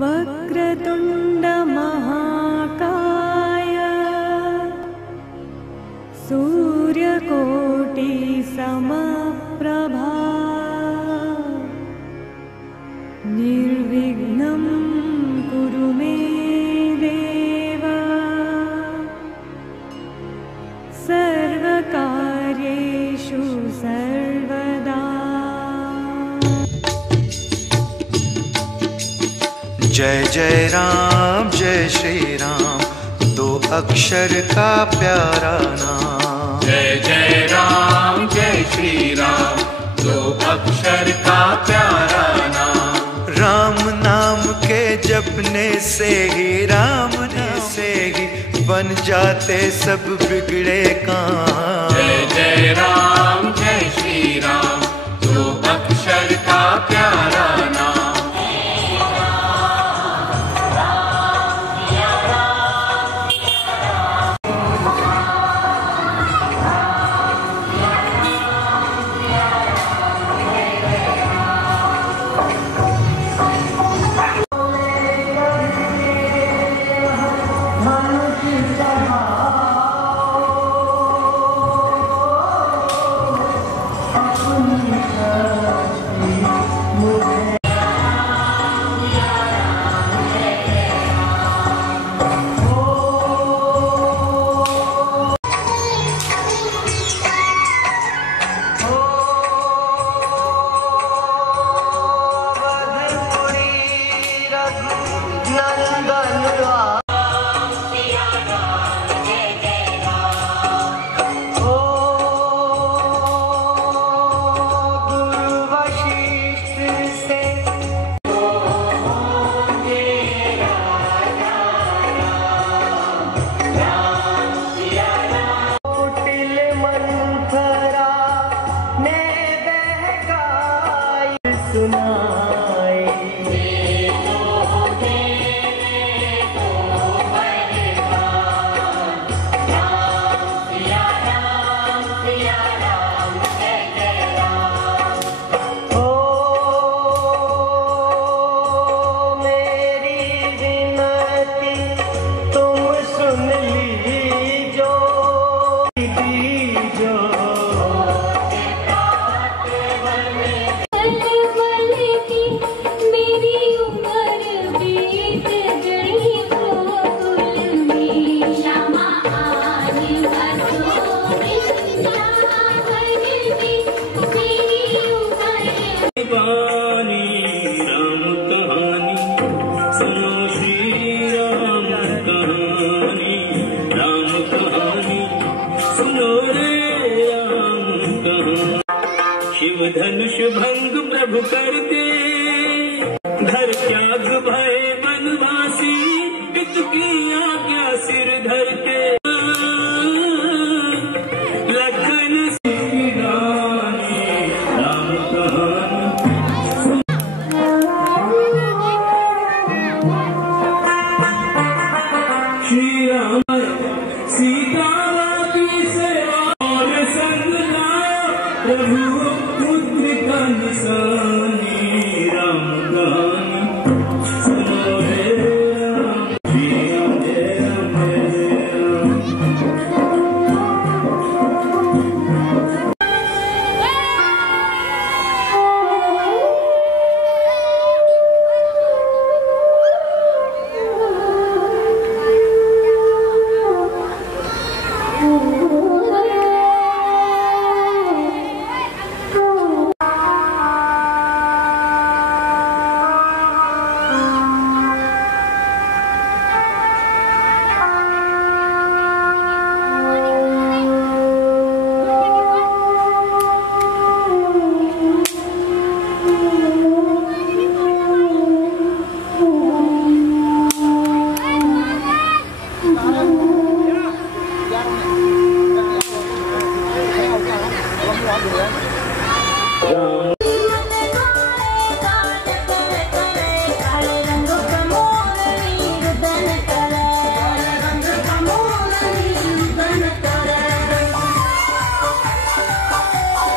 वक्रतुण्ड महाकाय सूर्यकोटि समप्रभा निर्विघ्नं कुरु मे देव सर्वकार्येषु सर्वदा। जय जय राम जय श्री राम, दो अक्षर का प्यारा नाम। जय जय राम जय श्री राम, दो अक्षर का प्यारा नाम। राम नाम के जपने से ही, राम नाम से ही बन जाते सब बिगड़े काम। जय जय राम जय श्री राम, दो अक्षर का प्यारा नाम। शिव धनुष भंग प्रभु करते, धर त्याग भय वनवासी, पित की आज्ञा सिर धर के। लखन श्री राम कहानी। श्री राम सीता की सेवा और संग प्रभु पुत्र का निशानी। राम कहानी सुनो रे राम, श्री राम जय राम जय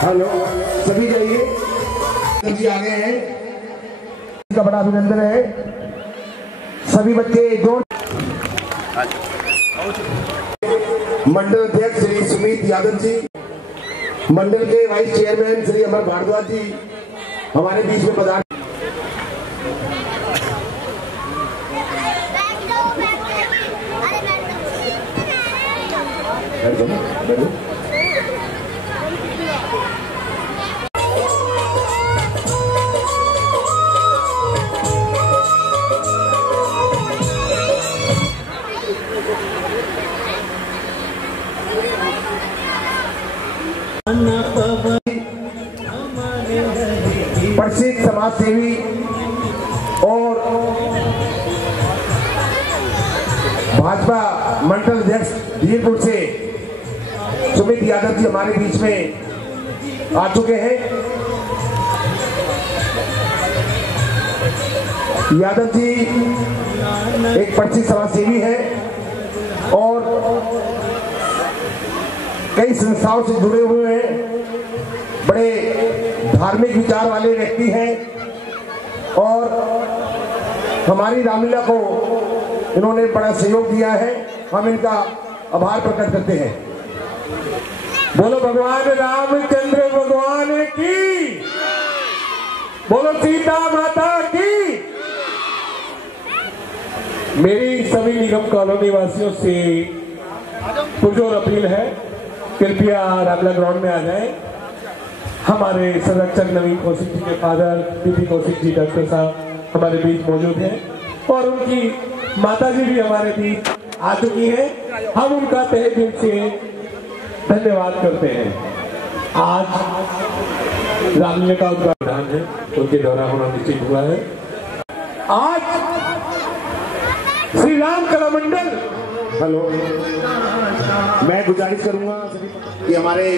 हेलो, सभी जाइए, सभी आ गए हैं, का बड़ा अभिनंदन है। सभी बच्चे जोर। मंडल अध्यक्ष श्री सुमित यादव जी, मंडल के वाइस चेयरमैन श्री अमर भारद्वाज जी हमारे बीच में पधार। प्रसिद्ध समाज सेवी और भाजपा मंडल अध्यक्ष धीरपुर से सुमित यादव जी हमारे बीच में आ चुके हैं। यादव जी एक प्रसिद्ध समाज सेवी है और कई संस्थाओं से जुड़े हुए हैं, बड़े धार्मिक विचार वाले व्यक्ति हैं और हमारी रामलीला को इन्होंने बड़ा सहयोग दिया है। हम इनका आभार प्रकट करते हैं। बोलो भगवान रामचंद्र भगवान की, बोलो सीता माता की। मेरी सभी निगम कॉलोनी वासियों से पुरजोर अपील है, कृपया रामलीला ग्राउंड में आ जाएं। हमारे संरक्षक नवीन कौशिक जी के father PP Kaushik ji doctor साहब हमारे बीच मौजूद हैं और उनकी माताजी भी हमारे बीच आ चुकी हैं। हम उनका तहे दिल से धन्यवाद करते हैं। आज रामलीला का उद्घाटन है, उनके द्वारा होना निश्चित हुआ है। आज श्री राम कला मंडल, हेलो, मैं गुजारिश करूंगा कि हमारे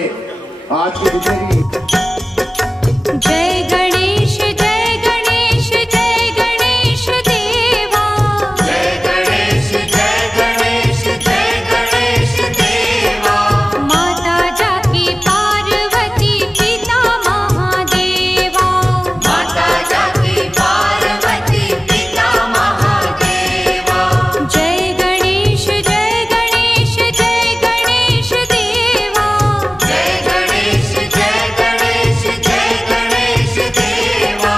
आज के जितने भी जय गणेश जय गणेश जय गणेश देवा, जय गणेश जय गणेश जय गणेश देवा। माता जाकी पार्वती पिता महादेवा, माता जाकी पार्वती पिता महादेवा। जय गणेश जय गणेश जय गणेश देवा, जय गणेश जय गणेश जय गणेश देवा।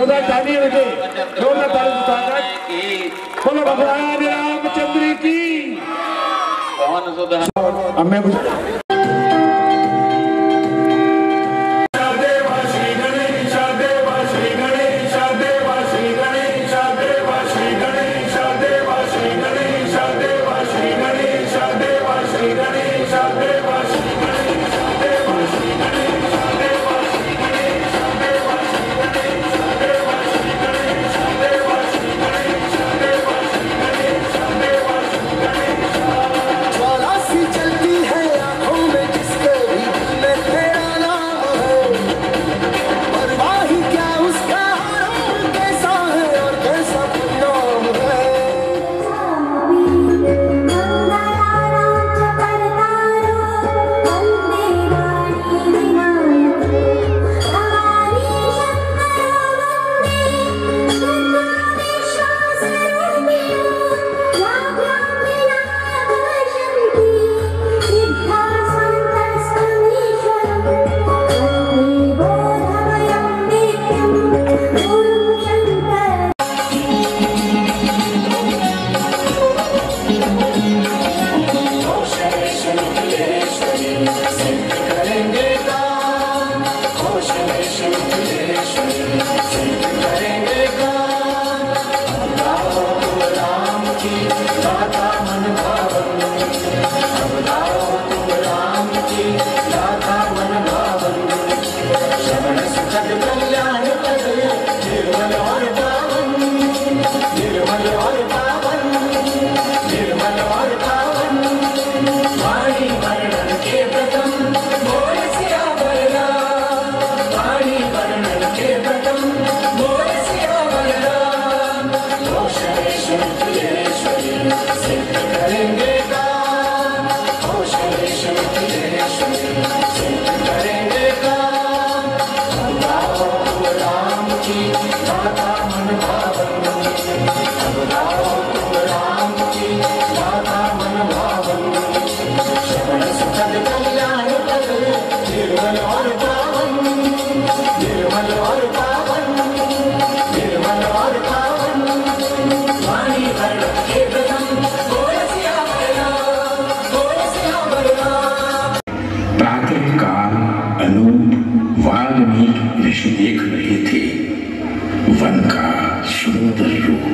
जोरदार ताली बजे, जोरदार ताली बजाकर बोलो भगवान रामचंद्र की। अब मैं देख रहे थे वन का सुंदर रूप।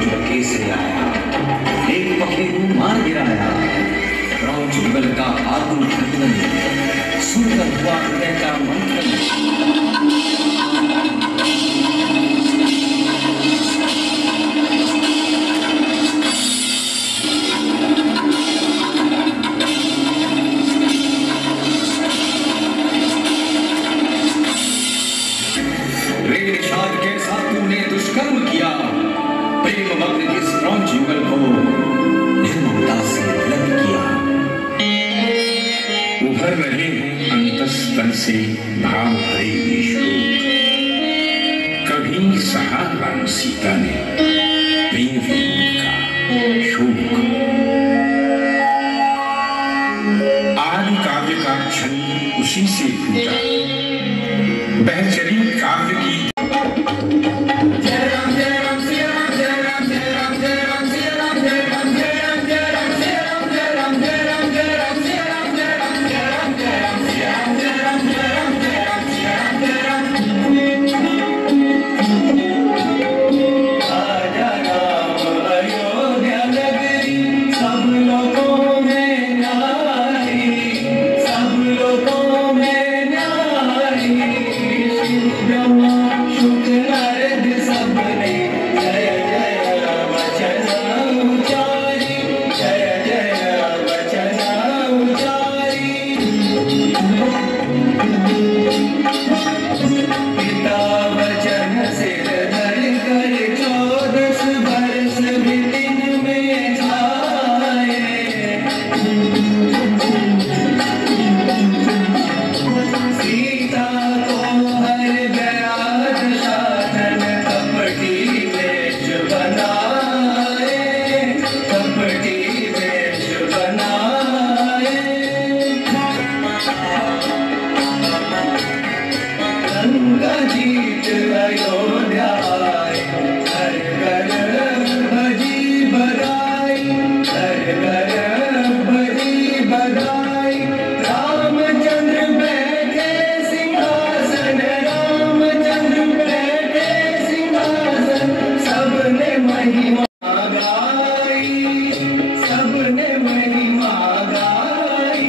चुपके से आया, एक पक्षी को मार गिराया। क्रौच युगल का आगुल खंडन सुनकर हुआ हृदय का मंथन। से भाव भरे ये श्लोक कभी सहा राम सीता ने प्रेम वियोग का शोक। आदि काव्य का छंद उसी से फूटा, बह चली काव्य की शुक्र गंगा जीत अयोध्या आए, घर घर बजी बधाई, घर घर बजी बधाई। रामचंद्र बैठे सिंहासन, रामचंद्र बैठे सिंहासन, सबने महिमा गाई, सबने महिमा गाई।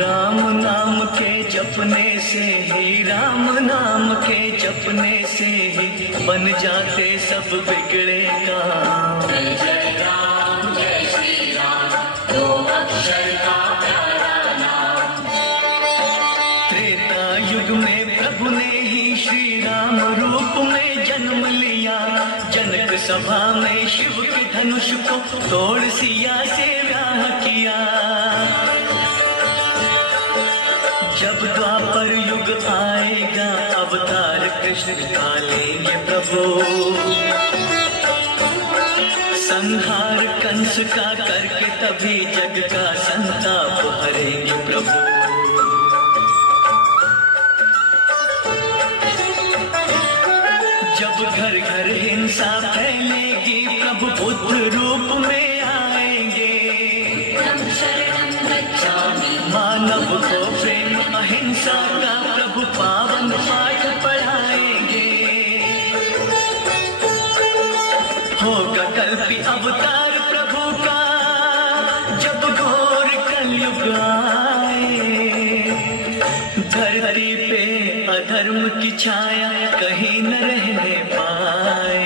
राम नाम के जपने से ही, राम नाम के जपने से ही बन जाते सब बिगड़े काम। जय जय राम जय श्री राम, दो अक्षर का प्यारा नाम। त्रेता युग में प्रभु ने ही श्री राम रूप में जन्म लिया। जनक सभा में शिव के धनुष को तोड़ सिया से व्याह किया। जब द्वापर युग आएगा अवतार कृष्ण निकालेंगे प्रभु। संहार कंस का करके तभी जग का संताप हरेंगे प्रभु। जब घर घर हिंसा फैलेगी प्रभु बुद्ध रूप में आएंगे। मानव को प्रेम अहिंसा का प्रभु पावन पाठ पढ़ाएंगे। होगा कल्पी अवतार प्रभु का जब घोर कलयुग आए। धरती पे अधर्म की छाया कहीं न रहने पाए।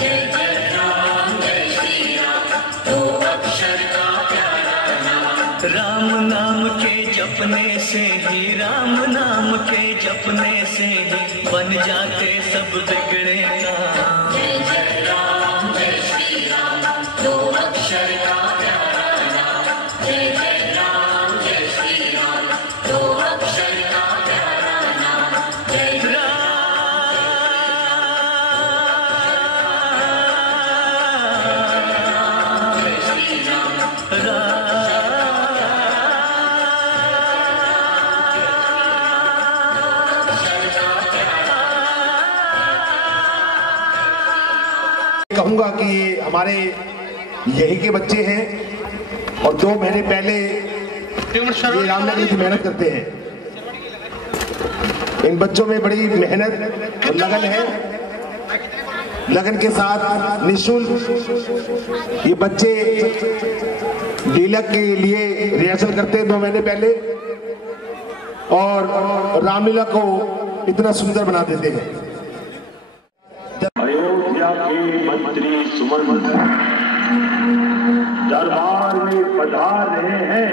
जय जय राम जय श्री राम, दो अक्षर का प्यारा नाम। राम नाम के जपने से ही, राम नाम के जपने से ही बन जाते सब बिगड़े काम। जय जय राम जय श्री राम, दो अक्षर का प्यारा नाम। जय जय राम जय श्री राम, दो अक्षर का प्यारा नाम। जय राम कहूंगा कि ये हमारे यही के बच्चे हैं और 2 महीने पहले ये रामनगरी की मेहनत करते हैं। इन बच्चों में बड़ी मेहनत और लगन है। लगन के साथ निःशुल्क ये बच्चे ढीलक के लिए रिहर्सल करते हैं 2 महीने पहले और रामलीला को इतना सुंदर बना देते हैं। अयोध्या के मंत्री सुमन दरबार में पधार रहे हैं।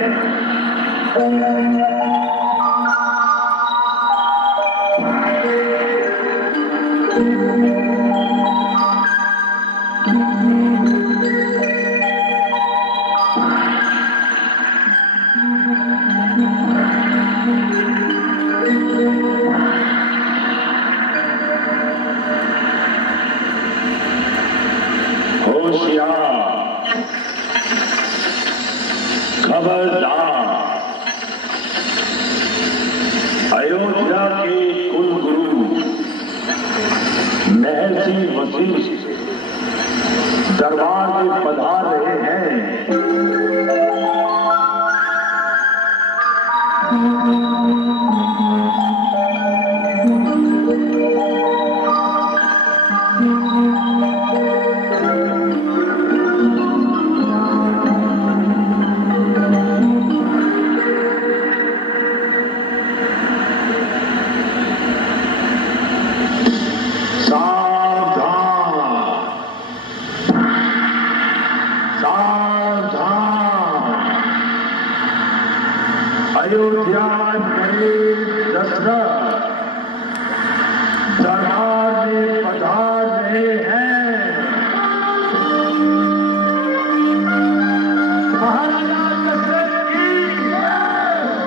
खबरदार, अयोध्या के कुलगुरु महर्षि वशिष्ठ दरबार में पधार रहे हैं। अयोध्या नरेश दशरथ दरबार में पधार रहे हैं। महाराजा दशरथ की,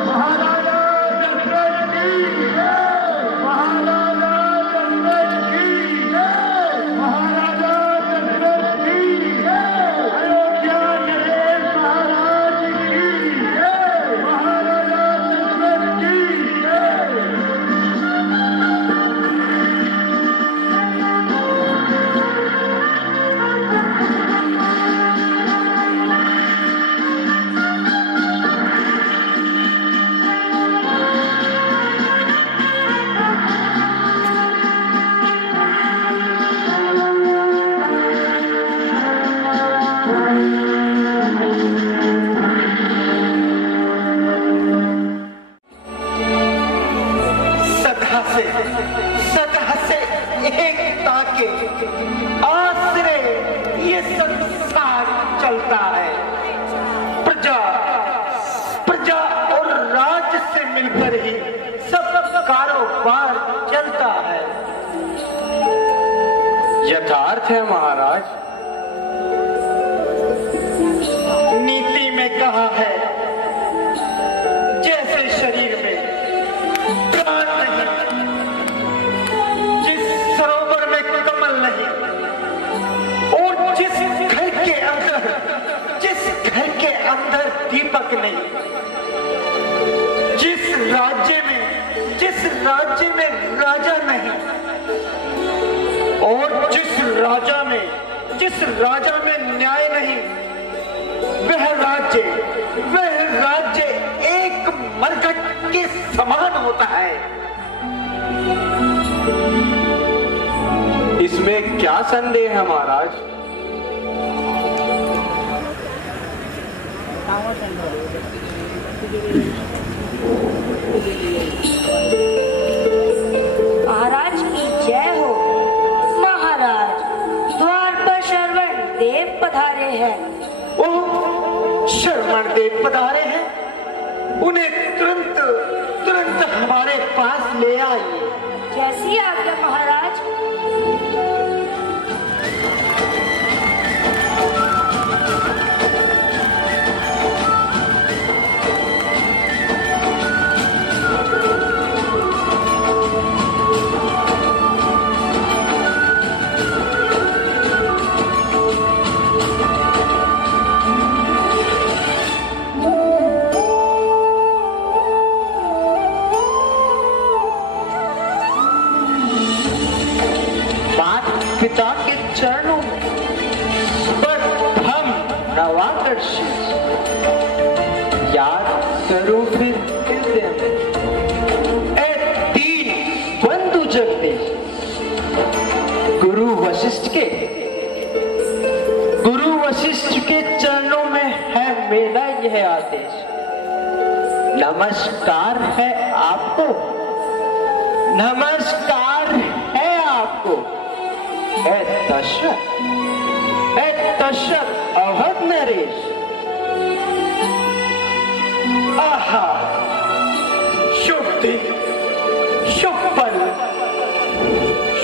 महाराजा दशरथ की, महाराजा दशरथ की, महाराजा दशरथ की, अयोध्या नरेश महाराज की, महाराजा दशरथ की। सदा से एकता के आश्रय ये संसार चलता है। प्रजा और राज से मिलकर ही सब कारोबार चलता है। यथार्थ है महाराज। नीति में कहा है, जैसे शरीर में प्राण नहीं, जिस सरोवर में कमल नहीं, और जिस घर के अंदर दीपक नहीं, जिस राज्य में राजा नहीं, और जिस राजा में न्याय नहीं, वह राज्य एक मरघट के समान होता है। इसमें क्या संदेह है महाराज? महाराज की जय हो। महाराज, द्वार पर श्रवण देव पधारे हैं। ओ, श्रवण देव पधारे हैं? उन्हें तुरंत हमारे पास ले आइए। जैसी आज्ञा महाराज। नवागढ़ शीश याद करो फिर हृदय में ए तीन बंधु जगदीश। गुरु वशिष्ठ के चरणों में है मेरा यह आदेश। नमस्कार है आपको, नमस्कार है आपको। ए दशरथ अवध नरेश। आहा, शुभ दिन, शुभ पल,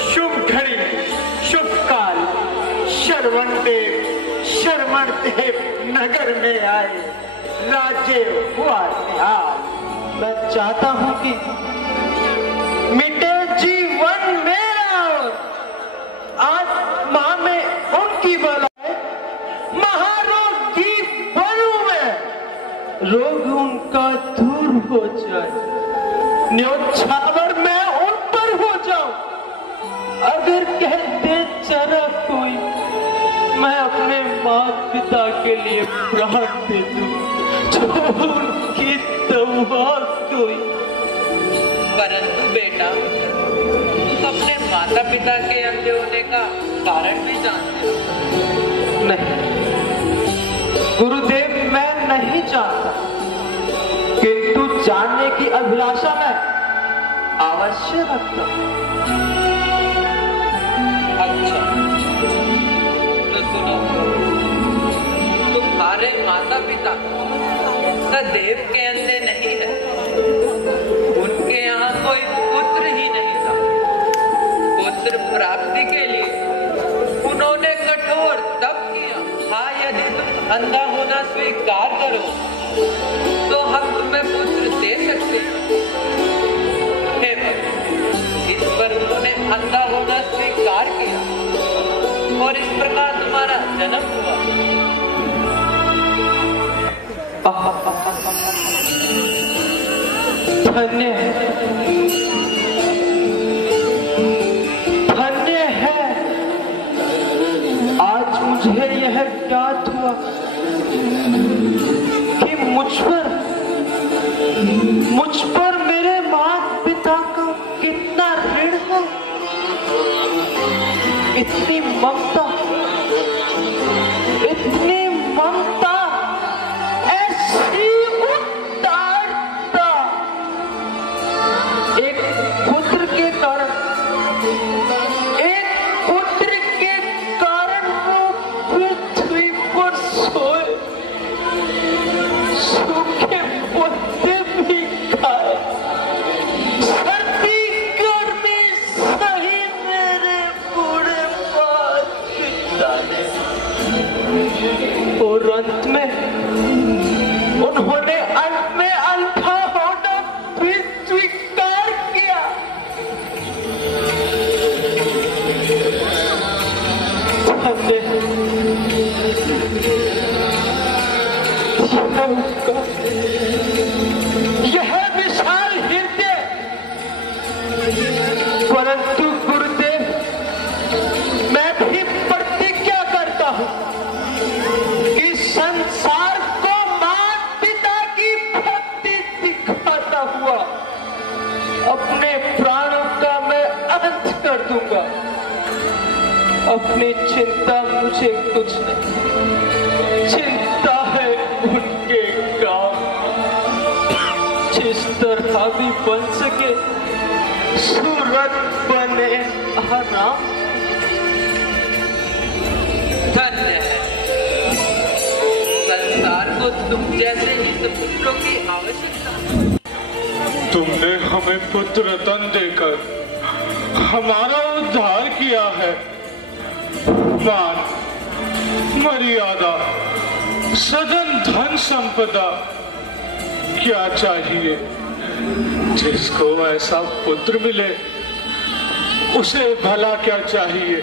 शुभ घड़ी, शुभ काल। शरवण देव नगर में आए, राज्य हुआ निहाल। मैं चाहता हूं कि मिटे जीवन मेरा और आत्मा में उनकी बलाए। महारोगी बनूं मैं, रोग उनका दूर हो जाए। न्योछावर मैं उन पर हो जाऊं। अगर कहते जरा कोई, मैं अपने माँ पिता के लिए प्राण दे दूं, जो उनकी दवा कोई। परंतु बेटा, अपने माता पिता के अंधे होने का कारण भी जानते हो? नहीं गुरुदेव, मैं नहीं जानता, किंतु जानने की अभिलाषा मैं अवश्य रखता हूं। अच्छा, तो सुनो, तुम्हारे माता पिता सदैव के अंधे नहीं है। उनके यहाँ कोई पुत्र ही नहीं था। पुत्र प्राप्ति के लिए उन्होंने कठोर तप किया। हाँ, यदि तुम अंधा होना स्वीकार करो तो हम तुम्हें पुत्र दे सकते हैं। हे भगवान, इस पर उन्होंने अंधा होना स्वीकार किया और इस प्रकार तुम्हारा जन्म हुआ। धन्य है आज मुझे यह ज्ञात हुआ कि मुझ पर मेरे माता पिता का कितना ऋण है। इतनी ममता, ऐसी उदारता एक पुत्र के कारण वो पृथ्वी पर सोए, सूखे पत्ते भी खाए, सर्दी गर्मी सही मेरे बूढ़े माता पिता ने। और अंत में उन्होंने अंधा होना भी स्वीकार किया। यह विशाल हृदय, परंतु गुरुदेव, मैं भी प्रतिज्ञा करता हूं कि संसार को माता पिता की भक्ति दिखाता हुआ अपने प्राणों का मैं अंत कर दूंगा। अपनी चिंता मुझे कुछ नहीं, चिंता है उनके काम। जिस तरह भी बन सके सूरत बने आराम। धन्य है, संसार को तुम जैसे ही सपुत्रों की आवश्यकता। तुमने हमें पुत्र रतन देकर हमारा उद्धार किया है। मान, मर्यादा, सदन, धन संपदा क्या चाहिए? जिसको ऐसा पुत्र मिले उसे भला क्या चाहिए?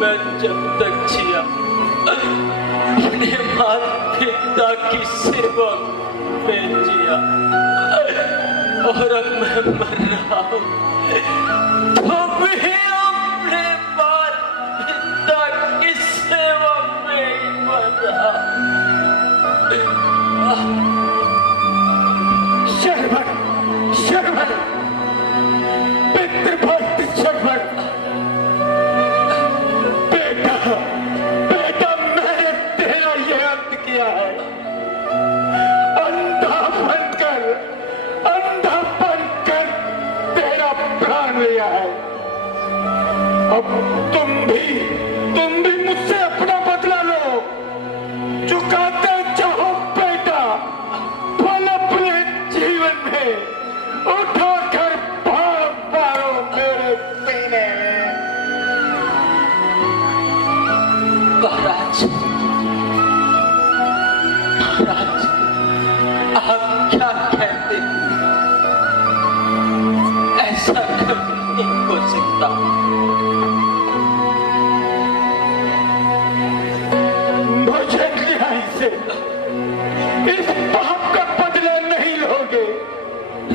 मैं जब तक जिया अपने माता पिता की सेवा में जिया, और अब मैं मर रहा हूँ तो भी अपने माता पिता की सेवा में ही मर रहा। शर्मन, शर्मन, पितृभक्त शर्मन, बेटा, बेटा मैंने तेरा ये अंत किया है। अंधा बनकर तेरा प्राण लिया है। अब तुम भी मुझसे अपना बदला लो। चुकाते चाहो बेटा, फल अपने जीवन में उठाकर भार मारो मेरे सीने में। महाराज, महाराज, आप क्या कहते? ऐसा कभी नहीं हो सकता। मुझे न्याय से इस पाप का बदला नहीं लोगे?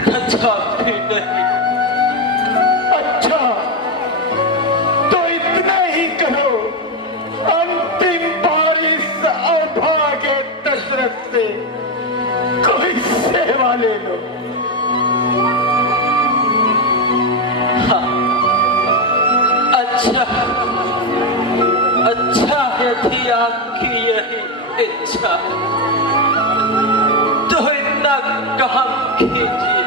अच्छा भी नहीं। अच्छा तो इतना ही करो, अंतिम बार इस अभागे दशरथ से कोई सेवा ले लो। हाँ, अच्छा, अच्छा, यदि आपकी यही इच्छा है तो इतना काम कीजिए।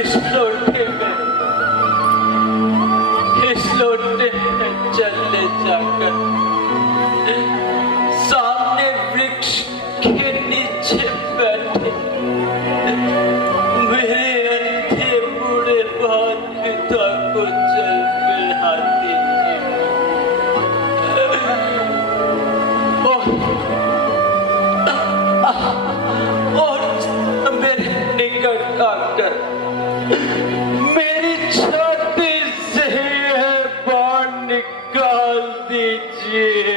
इस लोटे में जल ले जाकर सामने वृक्ष के नीचे बैठे मेरे अंधे बूढ़े बात पिता को जल पिला दीजिए। और मेरे निकट आकर मेरी छाती से यह बाण निकाल दीजिए।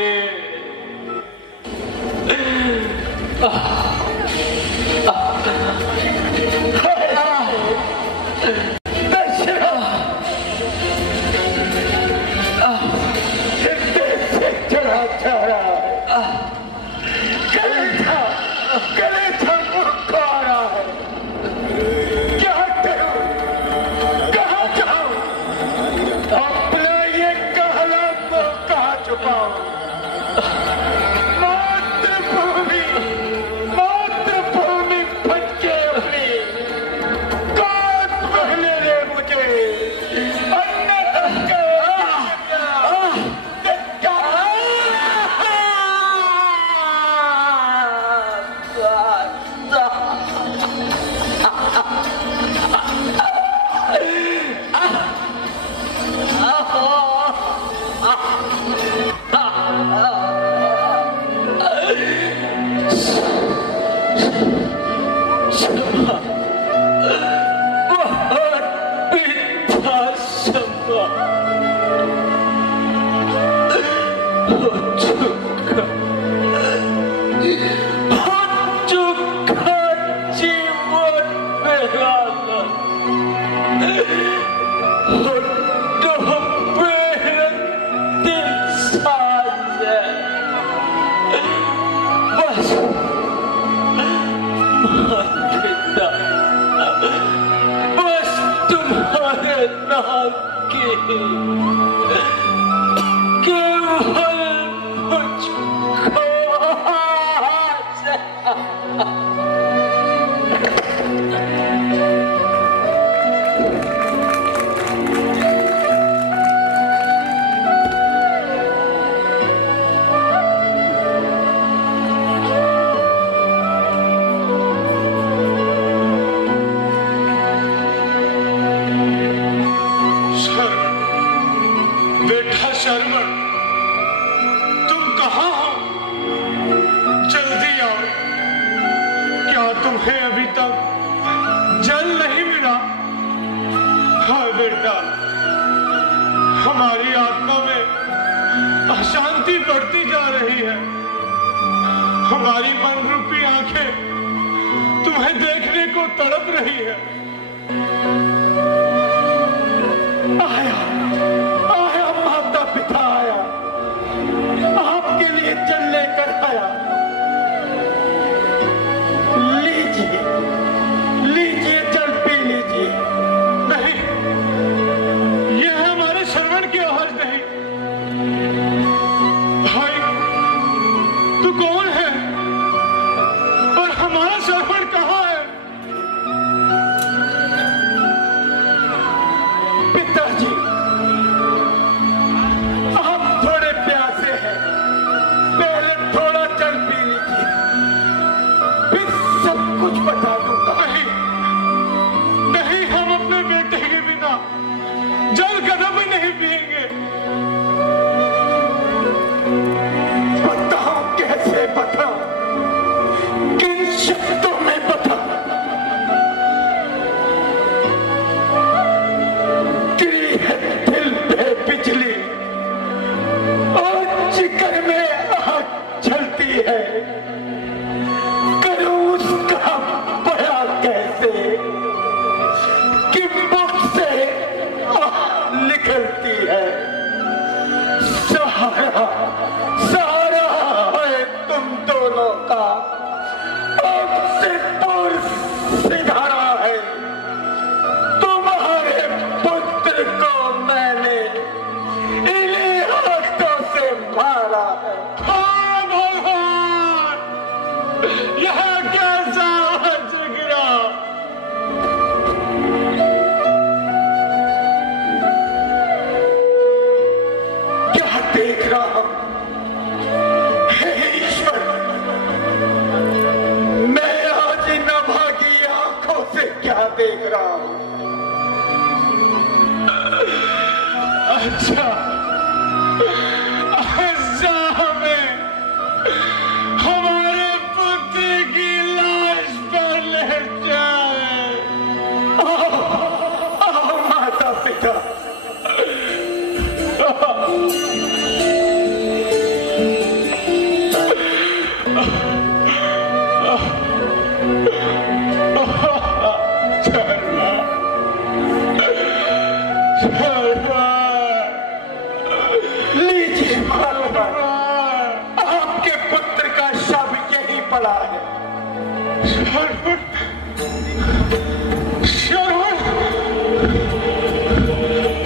हमारी आत्मा में अशांति बढ़ती जा रही है। हमारी मन रूपी आंखें तुम्हें देखने को तड़प रही है। आया माता पिता आया, आपके लिए जल लेकर आया। लीजिए लीजिए, जल पी लीजिए। नहीं, यह हमारे श्रवण की आवाज नहीं। भाई, तू कौन है और हमारा श्रवण कहाँ है? पिताजी, आप थोड़े प्यासे हैं, पहले थोड़ा जल पी लीजिए, फिर सब कुछ बता दूंगा। नहीं नहीं, हम अपने बेटे के बिना जल कदम भी नहीं पिएंगे। बताओ कैसे बताओ, किन शब्दों में बताओ? गिरी है दिल पे बिजली और जिगर में आग जलती है। करूं उसका बयां कैसे कि मुख से आह निकलती है। सहारा सहारा है तुम दोनों का, अब से दूर सिधारा है। तुम्हारे पुत्र को मैंने इन्हीं हाथों से मारा है। हाँ भगवान, यह कैसा जिगरा! क्या देख रहा हूं? हे ईश्वर, मैं आज इन अभागी आंखों से क्या देख रहा हूं? अच्छा अच्छा, हमें हमारे पुत्र की लाश पर ले जाए। आओ माता पिता, लीजिए भगवान, आपके पुत्र का शव यहीं पड़ा है। श्रवण, श्रवण,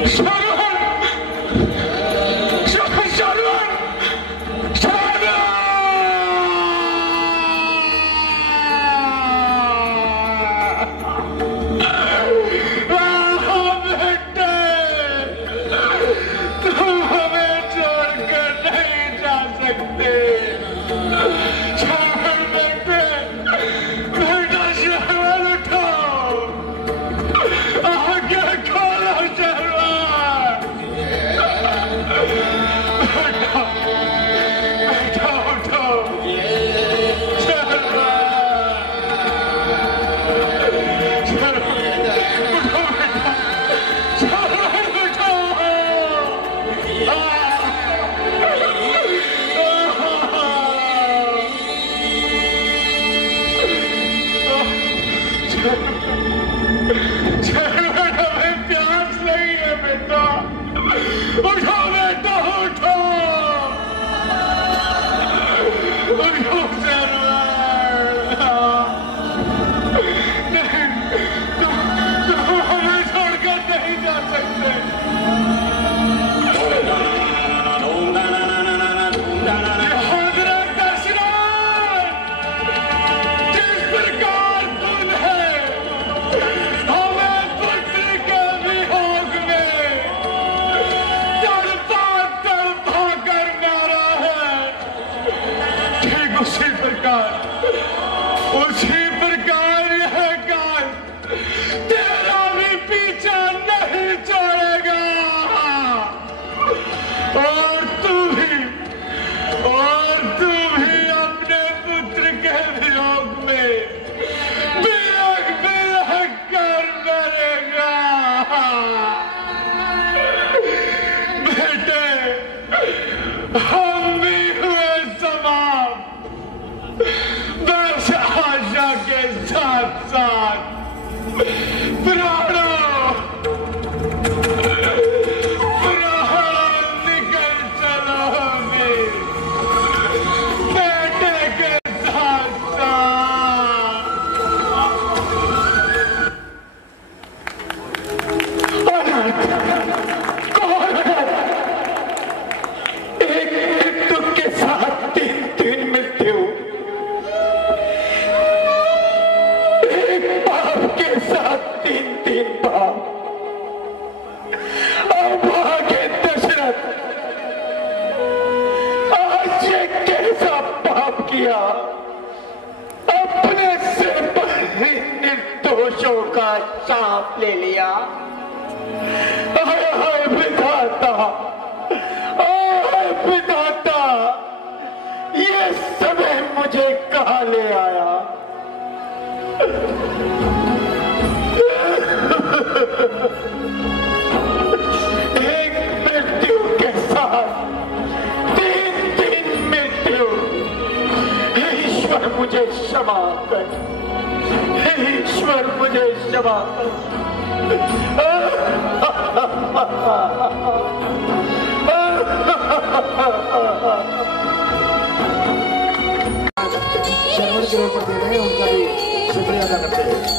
श्रवण, श्रवण, तुम हमें छोड़कर नहीं जा सकते। श्रवण बेटे, बेटा श्रवण उठो, आगे खोलो श्रवण। बेटा बेटा उठो, श्रवण हमें प्यास लगी है बेटा, उठो बेटा उठो, उठो नहीं, तुम हमें छोड़कर नहीं जा सकते। जिस प्रकार तुमने हमें पुत्र के वियोग में तड़पा तड़पा कर मारा है, ठीक उसी प्रकार यह काल तेरा भी पीछा नहीं छोड़ेगा। और तू भी अपने पुत्र के वियोग में बिलख बिलख कर मरेगा। हम भी हुए समाप्त, बस आशा के साथ साथ प्राणों निकल चलोगे बेटे के साथ साथ। कौन है? एक मृत्यु के साथ तीन मृत्यु, एक पाप के साथ तीन पाप। अब आगे दशरथ, आज ये कैसा पाप किया? अपने सिर पर ही निर्दोषों का चाप ले लिया। हाय हाय विधाता, हाय विधाता, ये समय मुझे कहाँ ले आया? एक मृत्यु के साथ तीन मृत्यु। हे ईश्वर मुझे क्षमा कर, हे ईश्वर मुझे क्षमा कर। शर्मन के रोड पर दे रहे हैं, उनका भी शुक्रिया अदा करते हैं।